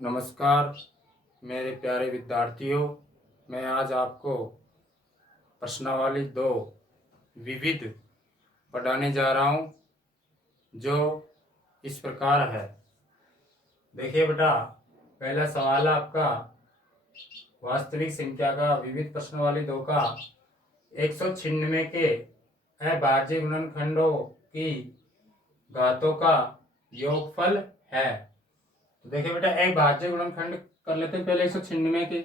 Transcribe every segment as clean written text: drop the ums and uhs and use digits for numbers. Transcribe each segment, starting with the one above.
नमस्कार मेरे प्यारे विद्यार्थियों। मैं आज आपको प्रश्नावली 2 विविध पढ़ाने जा रहा हूँ, जो इस प्रकार है। देखिए बेटा, पहला सवाल है आपका वास्तविक संख्या का विविध प्रश्नावली 2 का 196 के अभाज्य गुणनखंडों की घातों का योगफल है। तो देखिए बेटा, एक भाज्य गुणनखंड कर लेते हैं पहले 196 के।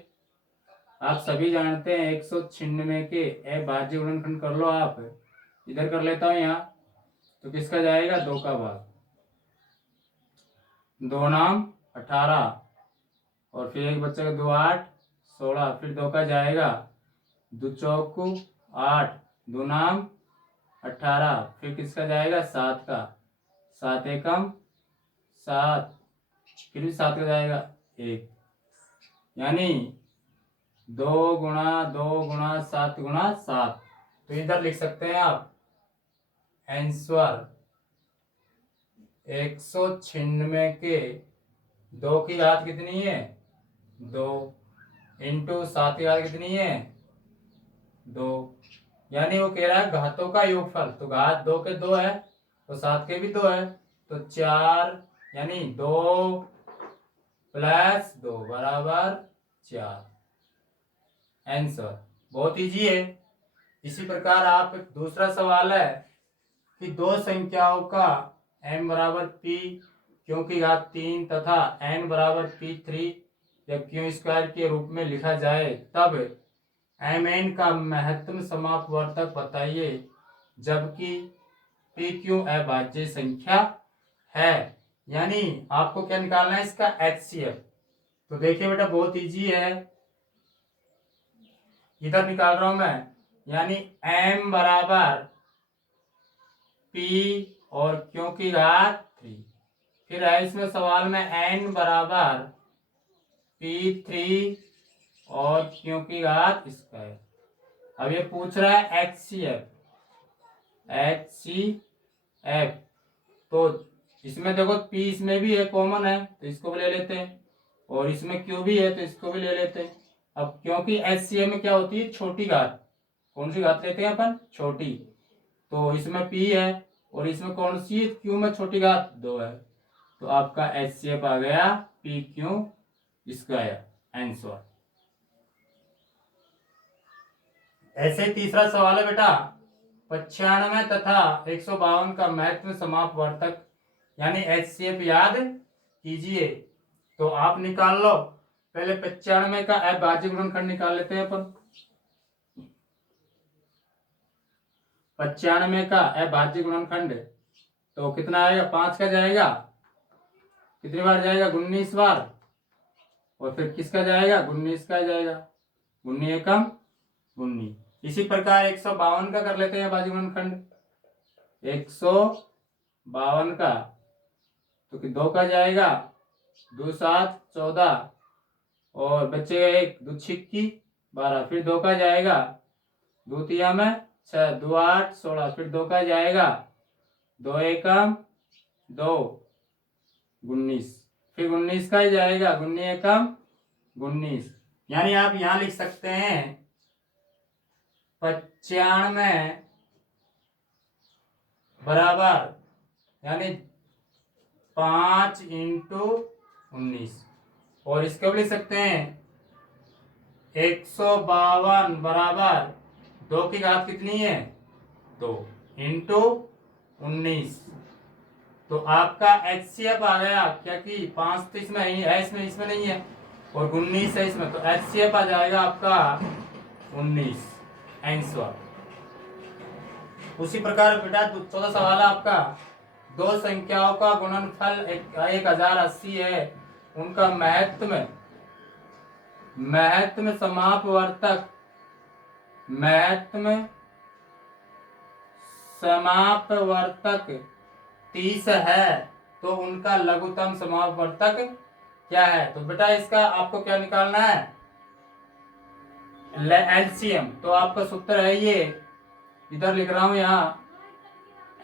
आप सभी जानते हैं 196 के अभाज्य गुणनखंड कर लो। आप इधर कर लेता हूं यहाँ, तो किसका जाएगा? 2 का भाग, 2 नाम 18 और फिर एक बच्चे का 2 8 16, फिर 2 का जाएगा 2 चौकू 8, 2 नाम 18, फिर किसका जाएगा? 7 का, 7 एकम 7, फिर भी 7 का जाएगा 1, यानी 2 गुणा 2 गुणा 7 गुणा 7। तो इधर लिख सकते हैं आप आंसर 196 के 2 की घात कितनी है? 2 इंटू 7 की घात कितनी है? 2, यानी वो कह रहा है घातों का योगफल। तो घात 2 के 2 है, तो 7 के भी 2 है, तो 4, यानी 2 प्लस 2 बराबर 4। आंसर बहुत इजी है। इसी प्रकार आप दूसरा सवाल है कि दो संख्याओं का m बराबर p क्यों की घात 3 तथा n बराबर p3 या क्यों स्क्वायर के रूप में लिखा जाए, तब mn का महत्तम समापवर्तक बताइए, जबकि p क्यों अभाज्य संख्या है। यानी आपको क्या निकालना है? इसका HCF। तो देखिए बेटा, बहुत इजी है, इधर निकाल रहा हूं मैं। यानी m बराबर p और क्यों की घात 3, फिर है इसमें सवाल में n बराबर p3 और क्यों की घात स्क्वायर। अब ये पूछ रहा है HCF। तो इसमें देखो p इसमें भी है, कॉमन है, तो इसको भी ले लेते हैं, और इसमें q भी है तो इसको भी ले लेते हैं। अब क्योंकि HCF में क्या होती है? छोटी घात। कौन सी घात लेते हैं अपन? छोटी। तो इसमें p है और इसमें कौन सी है? q में छोटी घात 2 है, तो आपका HCF आ गया p क्यू स्क्वायर। आंसर। ऐसे तीसरा सवाल है बेटा, 95 तथा 152 का महत्व समापवर्तक यानी HCF याद कीजिए। तो आप निकाल लो। पहले 95 का अभाज्य गुणनखंड निकाल लेते हैं अपन। 95 का अभाज्य गुणनखंड तो कितना आएगा? 5 का जाएगा, कितनी बार जाएगा? 19 बार, और फिर किसका जाएगा? 19 का जाएगा, 19 एकम 19। इसी प्रकार 152 का कर लेते हैं अभाज्य गुणनखंड। 152 का तो 2 का जाएगा, 2 7 14, और बचेगा 1, 2 छिक्की 12, फिर 2 का जाएगा, 2 तिया में 6, 2 8 16, फिर 2 का जाएगा, 2 एकम 2 19, फिर 19 का ही जाएगा, 19 एकम 19। यानी आप यहां लिख सकते हैं 95 बराबर यानी 5 इंटू 19, और इसको भी लिख सकते हैं 152 बराबर 2 की घात कितनी है? 2 इंटू 19। तो आपका HCF आ गया, क्योंकि 5 तो इसमें है, इसमें नहीं है, और 19 है इसमें, तो HCF आ जाएगा आपका 19। आंसर। उसी प्रकार बेटा चौथा सवाल है आपका, दो संख्याओं का गुणनफल 1080 है, उनका महत्तम समापवर्तक 30 है, तो उनका लघुत्तम समापवर्तक क्या है? तो बेटा इसका आपको क्या निकालना है? LCM। तो आपका सूत्र है ये, इधर लिख रहा हूं यहाँ,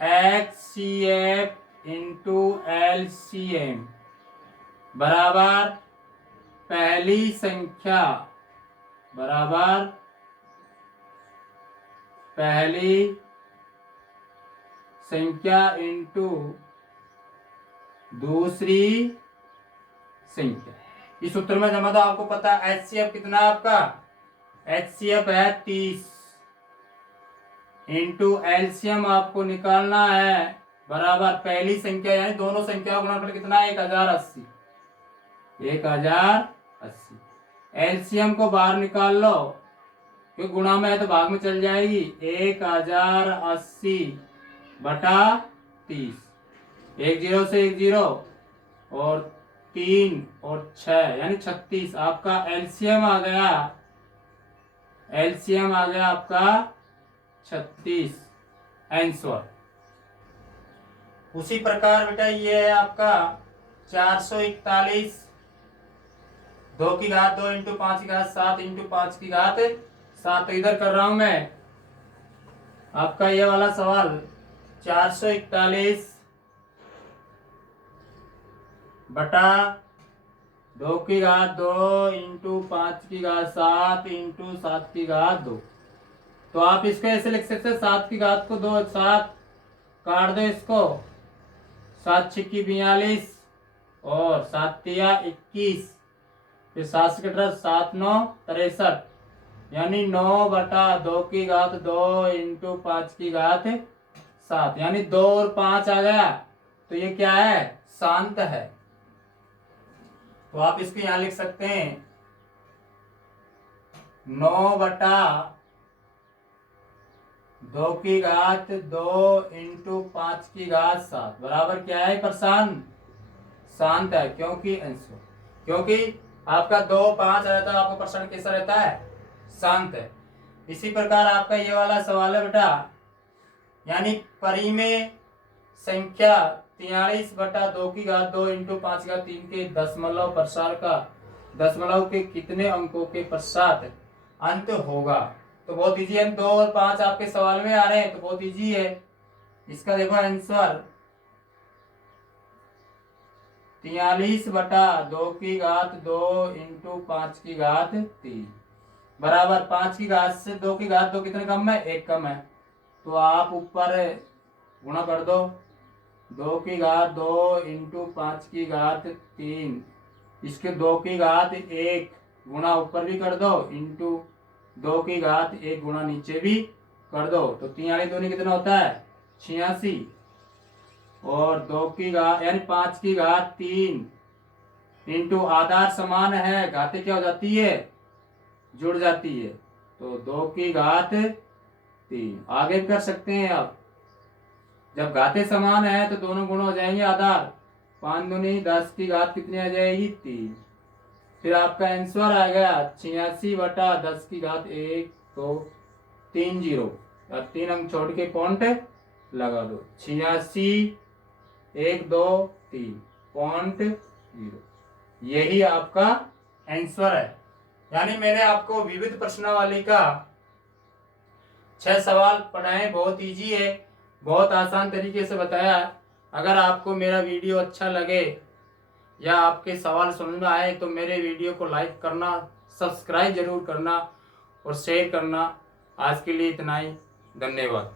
HCF इंटू LCM बराबर पहली संख्या बराबर पहली संख्या इंटू दूसरी संख्या। इस सूत्र में जमा था, आपको पता है HCF कितना है आपका, HCF है 30 इंटू एलसीएम आपको निकालना है बराबर पहली संख्या यानी दोनों संख्या का गुणनफल कितना है 1080। 1080 एलसीएम को बाहर निकाल लो क्योंकि गुणा में है तो भाग में चल जाएगी। 1080 बटा 30, 10 से 10 और 3 और 6 यानी 36। आपका एलसीएम आ गया, एलसीएम आ गया आपका 36 आंसर। उसी प्रकार बेटा ये है आपका 441, 2 की घात 2 इंटू 5 की घात 7 इंटू 5 की घात 7। तो इधर कर रहा हूं मैं आपका ये वाला सवाल 441 बटा 2 की घात 2 इंटू 5 की घात 7 इंटू 7 की घात 2। तो आप इसको ऐसे लिख सकते हैं 7 की घात को 2 7 काट दो इसको, 7 छिक्की 42 और 7 तिया 21, फिर 7 से कट रहा 7 9 63 यानी 9 बटा 2 की घात 2 इंटू 5 की घात 7 यानी 2 और 5 आ गया। तो ये क्या है, शांत है। तो आप इसको यहां लिख सकते हैं 9 बटा 2 की घात 2 इंटू 5 की घात 7 बराबर क्या है, प्रशांत शांत है। क्योंकि आपका 2 5 रहता है, आपका प्रश्न कैसा रहता है, शांत है। इसी प्रकार आपका ये वाला सवाल है बेटा, यानी परिमेय संख्या 43 बटा 2 की घात 2 इंटू 5 की घात 3 के दशमलव प्रसार का दशमलव के कितने अंकों के पश्चात अंत होगा। तो बहुत इजी है, 2 और 5 आपके सवाल में आ रहे हैं तो बहुत इजी है। इसका देखो आंसर 43 बटा 2 की घात 2 इंटू 5 की घात 3 बराबर 5 की घात से 2 की घात 2 कितने कम है, 1 कम है। तो आप ऊपर गुणा कर दो, 2 की घात 2 इंटू 5 की घात 3, इसके 2 की घात 1 गुणा ऊपर भी कर दो इंटू 2 की घात 1 गुणा नीचे भी कर दो। तो 43 दूनी कितना होता है 86 और 2 की घात यानी 5 की घात 3 इंटू आधार समान है, घातें क्या हो जाती है, जुड़ जाती है। तो 2 की घात 3 आगे भी कर सकते हैं आप। जब घातें समान है तो दोनों गुण हो जाएंगे आधार, 5 दूनी 10 की घात कितनी आ जाएगी 3। फिर आपका आंसर आ गया 86 बटा 10 की घात 1 2 3 0, 3 अंक छोड़ के पॉइंट लगा दो, 86 1 2 3 पॉइंट 0। यही आपका आंसर है। यानी मैंने आपको विविध प्रश्नावली का 6 सवाल पढ़ाए, बहुत इजी है, बहुत आसान तरीके से बताया। अगर आपको मेरा वीडियो अच्छा लगे या आपके सवाल समझ में आए तो मेरे वीडियो को लाइक करना, सब्सक्राइब जरूर करना और शेयर करना। आज के लिए इतना ही, धन्यवाद।